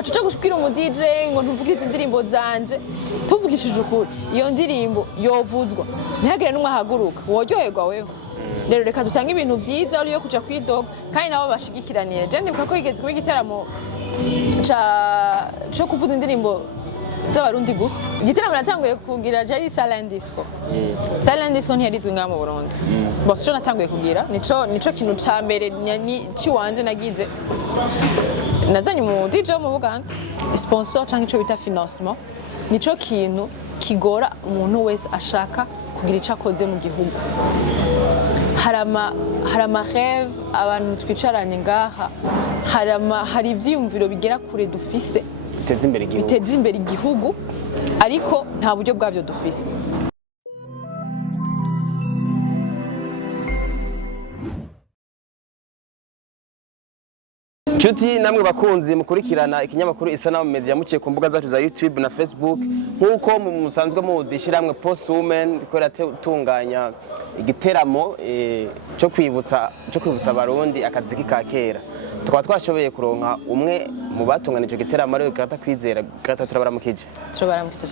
ukacuca gushikira umu DJ ngo ntuvugize indirimbo zanje tuvugishije ukuri iyo ndirimbo yovuzwa ntihagire n'umwe ahaguruka woryoherwa wewe rero reka dutanga ibintu vyiza uri yo kuja kwidoga kandi nabo bashigikiranire je ndibuka ko yigeze kuba igiteramo cyo kuvuza indirimbo z'abarundi gusa igiteramo natanguye kugira jari silent disco ntiyarizwe ngaha mu Burundi bose cyo natanguye kugira nico kintu ca mbere ciwanje nagize nazanye mu DJ mu Buganda sponsor canke ico bita financement nico kintu kigora umuntu wese ashaka kugira ico akoze mu gihugu hari amareve abantu twicaranye ngaha hari ivyiyumviro bigera kure dufise biteza imbere igihugu ariko nta buryo bwavyo dufise. Chuti namwe bakunzi mukurikirana ikinyamakuru Isanamu Media muciye ku mbuga zacu za YouTube na Facebook nkuko musanzwe muzi ishiramwe Post Women ikorera tunganya igiteramo cyo kwibutsa abarundi akaziki ka kera tukaba twashoboye kuronka umwe mu batunganije igiteramo ari Gretta kwizera Gretta turabaramukije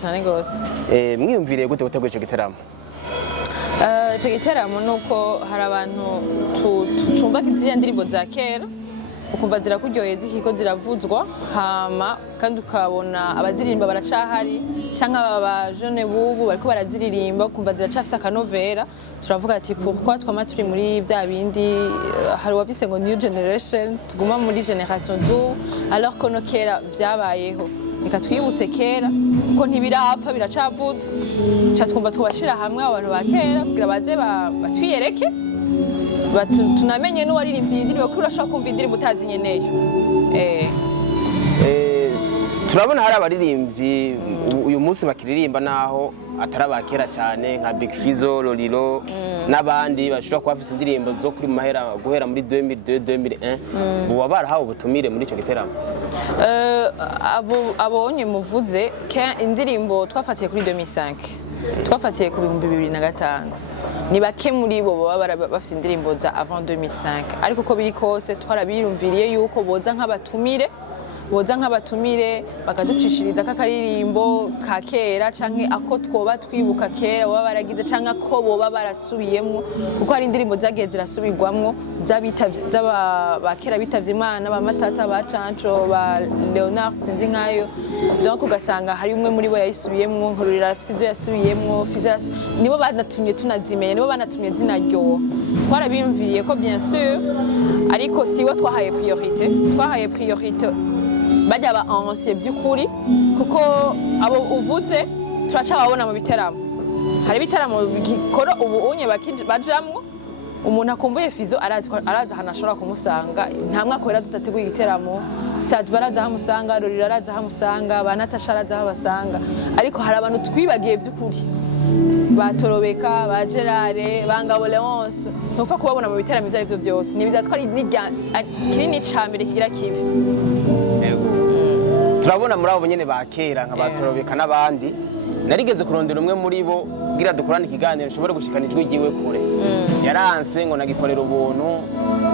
cyane gose mwiyumviriye gute gutegura ico giteramo ico giteramo nuko hari abantu tucumba kiziya ndirimbo za kera ukumva zirakuryoheye zikiko ziravuzwa hama kandi ukabona abaziririmba baracahari canke aba jeune bubu bariko baraziririmba ukumva ziracafise akanovera turavuga ati pourquoi twama turi muri vya bindi hari wavyise ngo new generation tuguma muri generation zu alors que no kera vyabayeho reka twibutse kera ko ntibirapfa biracavuzwa ca twumva twabashira hamwe abantu ba kera kugira baze batwiyereke tunamenye n'uwaririmbye indirimbo ko urashaka kumva indirimbo utazi nyeneyo turabona hari abaririmbyi uyu munsi bakiririmba naho atarabakera cyane nka Big Fizzo Lolilo n'abandi bashobora kuba bafite indirimbo zo kuri mahera guhera muri 2002 2001 ubu barahawe ubutumire muri icyo giteramo abonye muvuze indirimbo twafatiye kuri 2005 twafatiye ku 2005 ni bake muri bo baba bafite indirimbo za avant 2005 ariko uko biri kose twarabirumviriye yuko boza nk'abatumire bakaducishiriza kakaririmbo ka kera canke ako twoba twibuka kera baba baragize canke ako boba barasubiyemwo kuko hari indirimbo zagiye zirasubirwamwo bakera bitavye Imana ba Matata ba Canco ba Leonard sinzi nkayo donc ugasanga hari umwe muri bo yayisubiyemwo nkururira Fizzo yasubiyemwo Fizzo nibo banatumye tunazimenya nibo banatumye zinaryoha twarabiyumviriye ko bien sûr ariko siwo twahaye priorité bajya ba ancien by'ukuri kuko abo uvuze turacababona mu biteramo hari ibitaramo bikora ubu unye bajamwo umuntu akumbuye Fizzo araza hana ashobora kumusanga nta mwaka wera tutateguye igiteramo Sad baraza hamusanga Rorira araza hamusanga ba Natasha araza habasanga ariko hari abantu twibagiye by'ukuri batorobeka ba Gerard bangabo Leonce ntupfa kubabona mu biteramo ivyo arivyo byose nibizatwa ari kinini cyambere kigira kibi turabona muri abo nyene bakera nka batorobeka n'abandi narigeze kurondera umwe muri bo kugira dukorane ikiganiro nshobora gushikana ijwi ryiwe kure yaranse ngo nagikorera ubuntu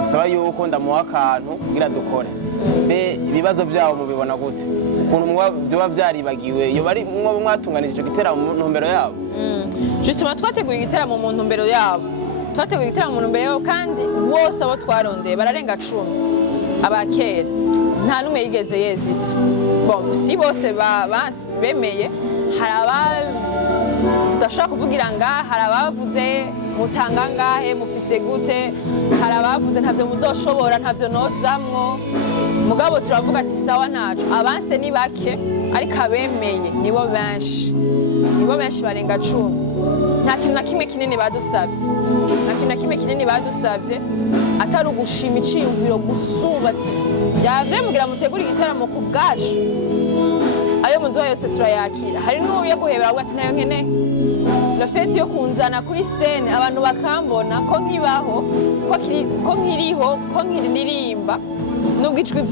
bisaba yuko ndamuha akantu kugira dukore be ibibazo byabo mubibona gute ukuntu byoba byaribagiwe iyo bari mwatunganije icyo giteramo mu ntumbero yabo justement twateguye igiteramo mu ntumbero yabo kandi bose abo twarondeye bararenga 10 abakera nta numwe yigeze yezita bon si bose bemeye hari tudashaka kuvugira ngaha hari abavuze mutanga ngahe mufise gute hari abavuze ntavyo muzoshobora ntavyo nozamwo mugabo turavuga ati sawa ntaco abanse ni bake ariko abemeye nibo benshi barenga 10 nta kintu na kimwe kinini badusavye atari ugushima iciyumviro gusumba ati yave mugira mutegura igiteramo ku bwacu ayo muduha yose turayakira hari n'uyo guhebera ati nayo nkene la fête yo kunzana kuri scène abantu bakambona ko nkibaho ko nkiriho ko nkiririmba nubwo ijwi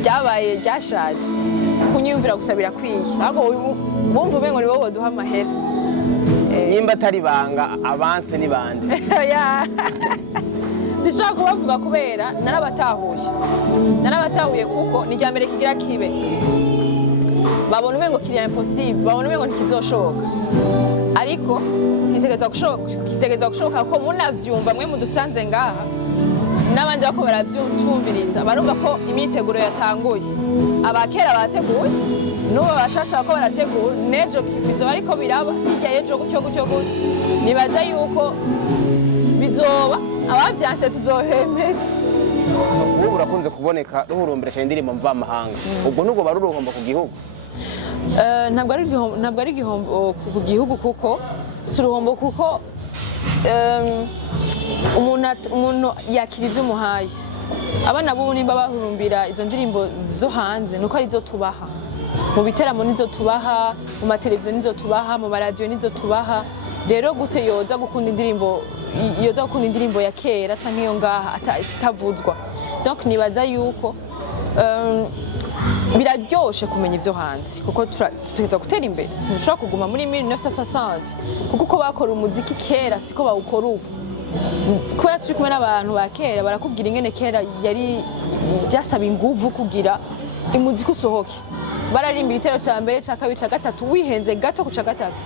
byabaye byashaje kunyumvira gusabira kwiye ahubwo bumva umengo nibo boduha amahera nimba atari banga abanse ni bande zishaka kubavuga kubera narabatahuye kuko ni ryambere kigira kibe babona umengo kiri impossible babona umengo ntikizoshoboka ariko kitegeza gushoboka ko munavyumva mwe mudusanze ngaha n'abandi bako baravyumviriza barumva ko imyiteguro yatanguye abakera bateguye n'ubu bashasha bako barategura nejo bizoba ariko biraba hirya y'ejo gutyo nibaza yuko bizoba abavyanse tuzohemeza ubu urakunze kuboneka ruhurumbirisha indirimbo mvamahanga ubwo nubwo baruruhomba ku gihugu ntabwo ari igihombo ku gihugu kuko si uruhombo kuko umuntu yakira ibyo umuhaye abana b'ubu nimba bahurumbira izo ndirimbo zo hanze nuko ari zo tubaha mu biteramo nizo tubaha mu mateleviziyo nizo tubaha mu maradiyo nizo tubaha rero gute yoza gukunda indirimbo ya kera canke iyo ngaha atavuzwa donc nibaza yuko biraryoshe kumenya ibyo hanze kuko tutegeza gutera imbere ntushobora kuguma muri 1960 kuko uko bakora umuziki kera siko bawukora ubu kubera turi kumwe n'abantu ba kera barakubwira ingene kera yari byasaba inguvu kugira umuziki usohoke bararimba igitero ca mbere ca kabiri ca gatatu wihenze gato ku ca gatatu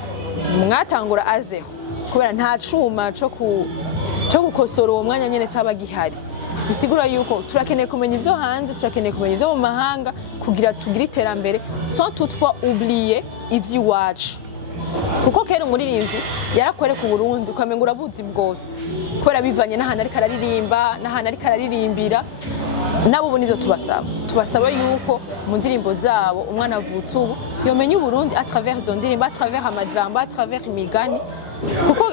mwatangura azero kubera nta cuma cyo gukosora uwo mwanya nyene cyaba gihari bisigura yuko turakeneye kumenya ibyo hanze turakeneye kumenya ibyo mu mahanga kugira tugire iterambere sans toutefois oublier ivy'iwacu kuko kera umuririmbyi yarakwereka Burundi ukamenga urabuzi bwose kubera bivanye n'ahantu ariko araririmba n'ahantu ariko araririmbira nabo ubu nivyo tubasaba yuko mu ndirimbo zabo umwana avutse ubu yomenya Burundi à travers izo ndirimbo à travers amajambo à travers imigani kuko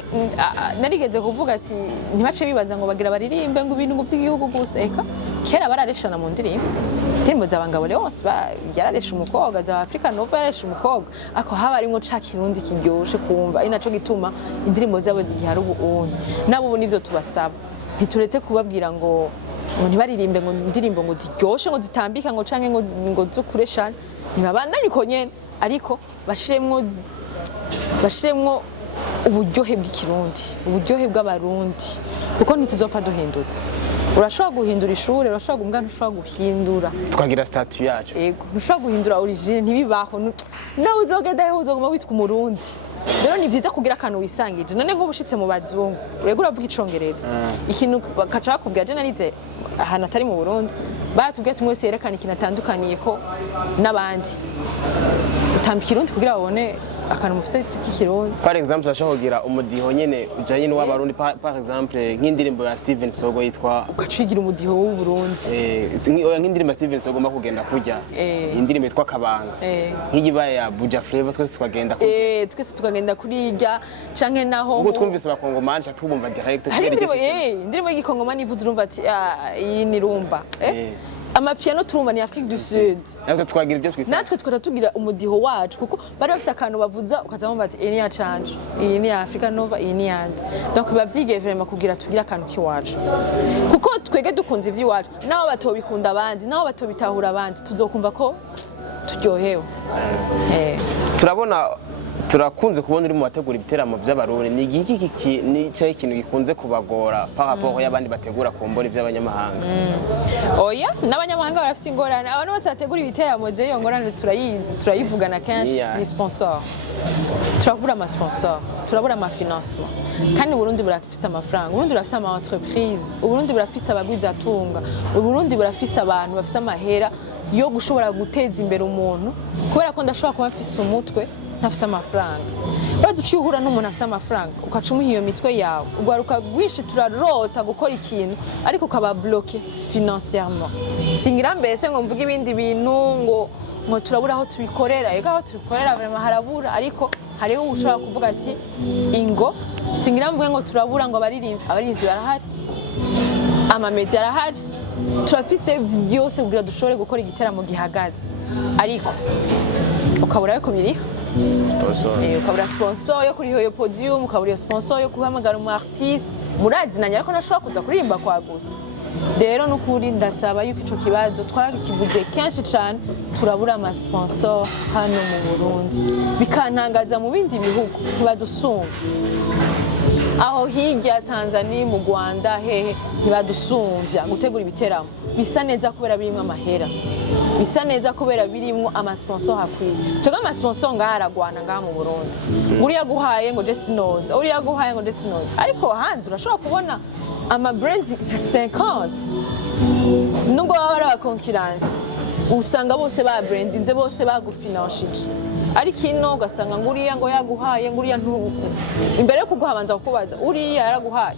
narigeze kuvuga ati ntibace bibaza ngo bagira baririmbe ngo ibintu by'igihugu gusa eka kera barareshana mu ndirimbo z'abangabo bose yararesha umukobwa za Africa Nova yararesha umukobwa ako haba arimo ca kirundi kiryoshe kumva ari naco gituma indirimbo zabo zigihari ubu nabo ubu nivyo tubasaba ntituretse kubabwira ngo ntibaririmbe ngo indirimbo ngo ziryoshe ngo zitambika ngo canke ngo zukureshana ntibabandanye uko nyene ariko bashiremwo uburyohe bw'ikirundi uburyohe bw'abarundi kuko ntituzopfa duhindutse urashobora guhindura ishuri urashobora umwana ushobora guhindura tukagira statut yacu yego ntushobora guhindura origine ntibibaho nawe uzogenda he uzoguma witwa umurundi rero ni byiza kugira akantu wisangije none nk'ubushitse mu bazungu urego uravuga icongereza ikintu bakaca bakubwira je narize ahantu atari mu Burundi batubwiye tumwe wese yerekana ikintu atandukaniye ko n'abandi utambika irundi kugira babone akantu mufise k'ikirundi par exemple urashobora kugira umudiho nyene ujanye n'uw'abarundi par exemple nk'indirimbo ya Steven Sogo yitwa ukacigira umudiho w'u Burundi nk'indirimbo ya Steven Sogo gomba kujya indirimbo yitwa Kabanga nk'iyibaye ya Buja Flavor twese tukagenda kujya twese tukagenda kurija canke naho ubwo twumvise abakongomani tubumva direct indirimbo y'igikongomani ivuze urumva ati iyi ni rumba amapiano turumva ni Afrique du Sud natwe twagira ibyo twisa natwe twara tugira umudiho wacu kuko bari bafise akantu bavuza ukazamo bati iyi ni ya Canje iyi ni ya Africa Nova iyi ni yandi donc bavyigiye vraiment kugira tugira akantu kiwacu kuko twege dukunze ivy'iwacu naho batobikunda abandi naho batobitahura abandi tuzokumva ko turyohewe turabona turakunze kubona uri mu bategura ibiteramo by'abarundi ni igiki ni cyo ikintu gikunze kubagora par rapport y'abandi bategura ku mboni by'abanyamahanga oya n'abanyamahanga barafise ingorane abantu bose bategura ibiteramo je iyo ngorane turayivugana kenshi ni sponsor turabura ama sponsor turabura ama financement kandi Burundi burafise amafaranga Burundi burafise ama entreprise Burundi burafise abagwizatunga Burundi burafise abantu bafise amahera yo gushobora guteza imbere umuntu kubera ko ndashobora kuba mfise umutwe ntafise amafaranga baje ucihura n'umuntu afise amafaranga ukacumuha iyo mitwe yawe ugwaruka gwishi turarota gukora ikintu ariko ukaba bloqué financièrement singira mbese ngo mvuga ibindi bintu ngo turabura aho tubikorera ega aho tubikorera vraiment harabura ariko hariho ushobora kuvuga ati ingo singira mvuge ngo turabura ngo abarinzi barahari amamedia arahari turafise byose kugira dushobore gukora igiteramo gihagaze ariko ukabura yo kubiriha ukabura sponsor yo kuri iyo podium ukabura sponsor yo guhamagara umu artiste murazinanya ariko nashobora kuza kuririmba kwa gusa rero nukuri ndasaba yuko ico kibazo twarakivuze kenshi cyane turabura ama sponsor hano mu Burundi bikantangaza mu bindi bihugu ntibadusumvye aho hirya Tanzania mu Rwanda hehe ntibadusumvya gutegura ibiteramo bisa neza kubera birimwo amahera bisa neza kubera birimwo amasponsor hakwiye twebwe amasponsor ngaha aragwana ngaha mu Burundi uriya guhaye ngo je sinoza uriya guhaye ngo je sinoza ariko hanze urashobora kubona ama brand nka 50 nubwo baba ari concurrence usanga bose ba brandinze bose bagufinanshije ariko ino ugasanga ngo uriya ngo yaguhaye ngo uriya ntuku imbere yo kuguhabanza kukubaza uriya yaraguhaye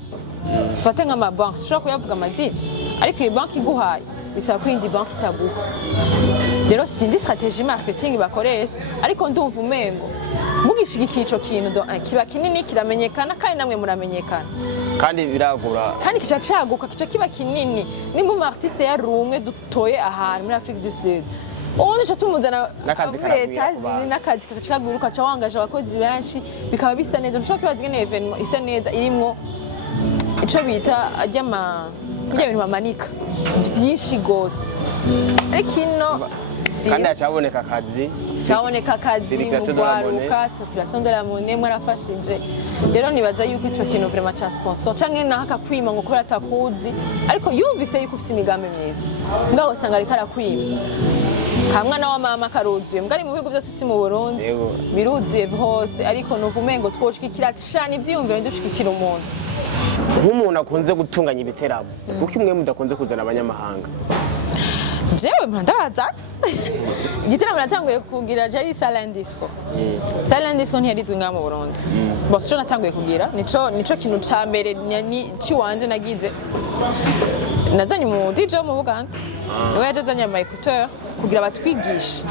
fate nk'ama banki ushobora kuyavuga amazina ariko iyi banki iguhaye bisaba ko indi banki itaguha rero sindi strategie marketing bakoresha ariko ndumva umengo mugishigikiye ico kintu kiba kinini kiramenyekana kandi namwe muramenyekana kandi biragura kandi kica caguka kica kiba kinini nimba umu artiste yarumwe dutoye ahantu muri Afrique du Sud ubundi uca tumuzana n'akazi kagwiruka ca wangaje abakozi benshi bikaba bisa neza ntushobora kwibaza ingene evenement isa neza irimwo ico bita bya bintu bamanika vyinshi gose ariko ino kandi hacaboneka akazi mu gwaruka circulation de la monnaie mwarafashije rero nibaza yuko ico kintu vraiment ca sponsor canke naho akakwima ngo kubera atakuzi ariko yumvise yuko ufise imigambi myiza ngaho usanga ariko arakwima kamwana wa mama karuzuye mbwa ari mu bihugu byose si mu Burundi biruzuye hose ariko nuva umengo twoshikikira cyane ivyiyumviro dushikikira umuntu nk'umuntu akunze gutunganya ibiteramo kuko imwe mudakunze kuzana abanyamahanga jewe ndabaza igiteramo natanguye kugira jari silent disco ntiyarizwe ngaha mu Burundi bose cyo natanguye kugira nico kintu ca mbere ciwanje nagize nazanye mu DJ mu Buganda niwe yajazanye ama écouteur kugira batwigishe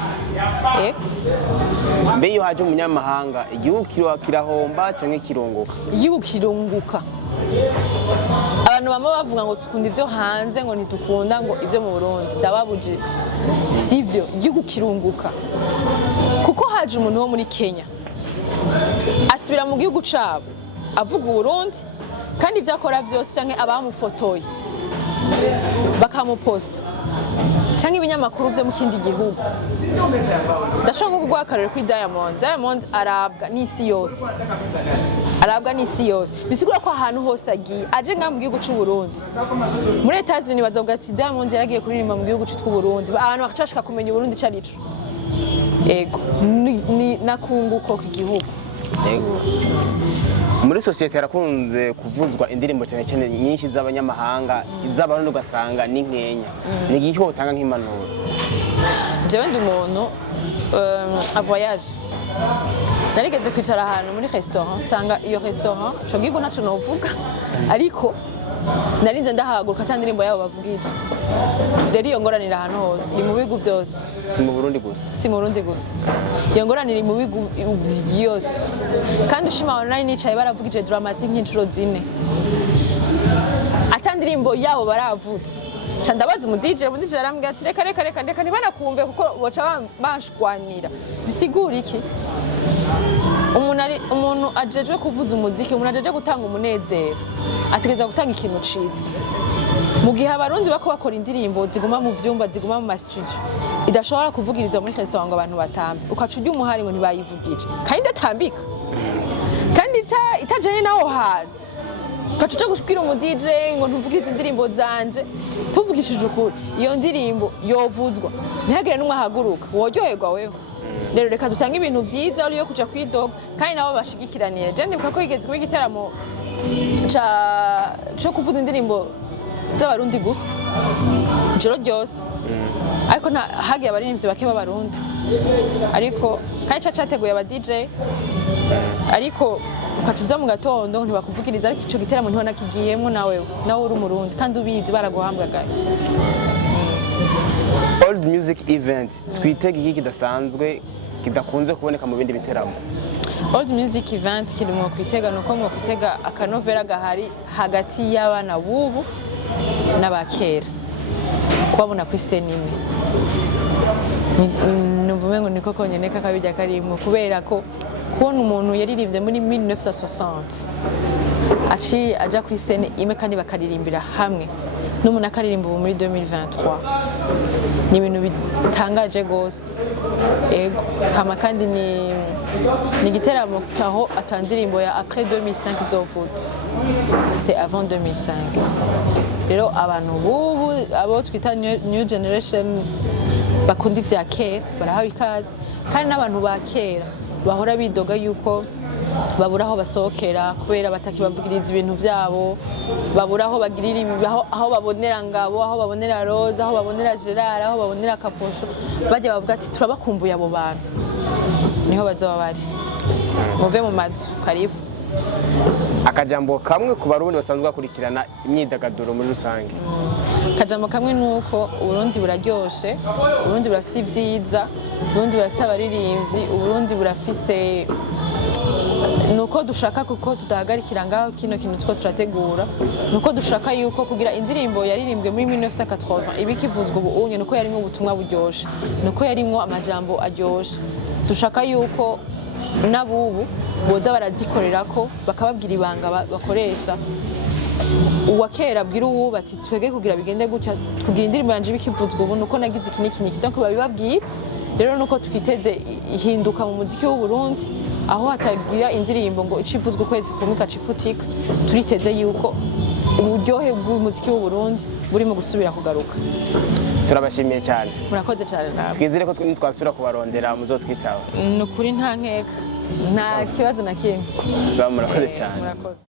mbe iyo haje umunyamahanga igihugu kirahomba canke kirunguka igihugu kirunguka abantu bamwe bavuga ngo tukunda ivyo hanze ngo ntitukunda ngo ivyo mu Burundi ndababujije sivyo igihugu kirunguka kuko haje umuntu wo muri Kenya asubira mu gihugu cabo avuga Burundi kandi ivyo akora vyose canke abamufotoye bakamuposta canke ibinyamakuru vyo mu kindi gihugu ndashaka nko kugwakarira kuri Diamond arabwa n'isi yose bisigura ko ahantu hose agiye aje nga mu gihugu c'u Burundi muri Etats-Unis bazavuga ati Diamond yaragiye kuririmba mu gihugu c'u Burundi abantu bakashaka kumenya Burundi carico ego ni nakunguko k'igihugu muri societe yarakunze kuvuzwa indirimbo cyane nyinshi z'abanyamahanga iz'abarundi ugasanga ni nkenya ni iki utanga nk'impanuro jewe ndi umuntu a voyage narigeze kwicara ahantu muri restaurant sanga iyo restaurant cyo ngigo ntaco novuga ariko narinze ndahaguruka kandi indirimbo yabo bavugije rero iyo ngorane ahantu hose ni mu bihugu byose si mu Burundi gusa iyo ngorane iri mu bihugu byose kandi ushima online nicaye baravugije dramatic nk'inshuro zine atandirimbo yabo baravutse ca ndabaza umu DJ arambwira ati reka ntibanakumve kuko boca bashwanira bisigura iki umuntu ajejwe kuvuza umuziki umuntu ajeje gutanga umunezero ategeza gutanga ikintu ciza mu gihe abarundi bako bakora indirimbo ziguma mu vyumba ziguma mu studio idashobora kuvugirizwa muri restaurant ngo abantu batambe ukaca urya umuhari ngo ntibayivugije kandi idatambika kandi itajanye naho hantu ukaca uja gushikira umu DJ ngo ntuvugirize indirimbo zanje tuvugishije ukuri iyo ndirimbo yovuzwa ntihagire n'umwe ahaguruka woryoherwa wewe rero reka dutange ibintu vyiza uriyo kuja kwidoga kandi nabo bashigikiranire je ndibuka ko yigeze kuba igiteramo cyo kuvuza indirimbo z'abarundi gusa ijoro ryose ariko hagiye abaririmbyi bake b'abarundi ariko kandi categuye aba DJ ariko ukacuza mu gatondo ntibakuvugiriza ariko ico giteramo ntibona kigiyemwo nawe uri umurundi kandi ubizi baraguhambwagaye Old music event twitega iki kidasanzwe kidakunze kuboneka mu bindi biteramo Old music event kiri mu kwitega nuko mu kwitega akanovera gahari hagati y'abana bubu n'abakera kubabona ku iseni imwe numvume ngo niko konyene kakabijya karimwe kubera ko kubona umuntu yaririmbye muri 1960 aja ku iseni imwe kandi bakaririmbira hamwe n'umuntu akaririmba ubu muri 2023 ni ibintu bitangaje gose ego hama kandi ni igiteramo aho atandirimbo ya après 2005 izovutse c'est avant 2005 rero abantu bubu abo twita new generation bakunda ivya kera barahawe ikaze kandi n'abantu ba kera bahora bidoga yuko babura aho basohokera kubera batakibavugiriza ibintu vyabo babura aho bagirira aho babonera Ngabo aho babonera Rose aho babonera Gerard aho babonera Kaposho bajya bavuga ati turabakumbuye abo bantu niho bazoba bari muve mu mazu karibu akajambo kamwe ku barundi basanzwe bakurikirana imyidagaduro muri rusange akajambo kamwe nuko Uburundi buraryoshe Uburundi burafise ivyiza Uburundi burafise abaririmbyi Uburundi burafise nuko dushaka kuko tudahagarikira ngaho kino kintu two turategura nuko dushaka yuko kugira indirimbo yaririmbwe muri 1980 ibikivuzwa ubu unye nuko yarimo ubutumwa buryoshe nuko yarimo amajambo aryoshe dushaka yuko nabubu boza barazikorerako bakababwira ibanga bakoresha uwakera abwira ubu bati twege kugira bigende gutya kugira indirimbo yanje ibikivuzwa ubu nuko nagize iki n'iki donc babibabwira rero nuko twiteze ihinduka mu muziki w'u Burundi aho hatagira indirimbo ngo icivuzwe ukwezi kumwe kacifutika turiteze yuko uburyohe bw'umuziki w'u Burundi burimo gusubira kugaruka turabashimiye cyane murakoze cyane nawe twizere ko twasubira kubarondera muzotwitaho nukuri nta nkeka nta kibazo na kimwe sawa murakoze cyane murakoze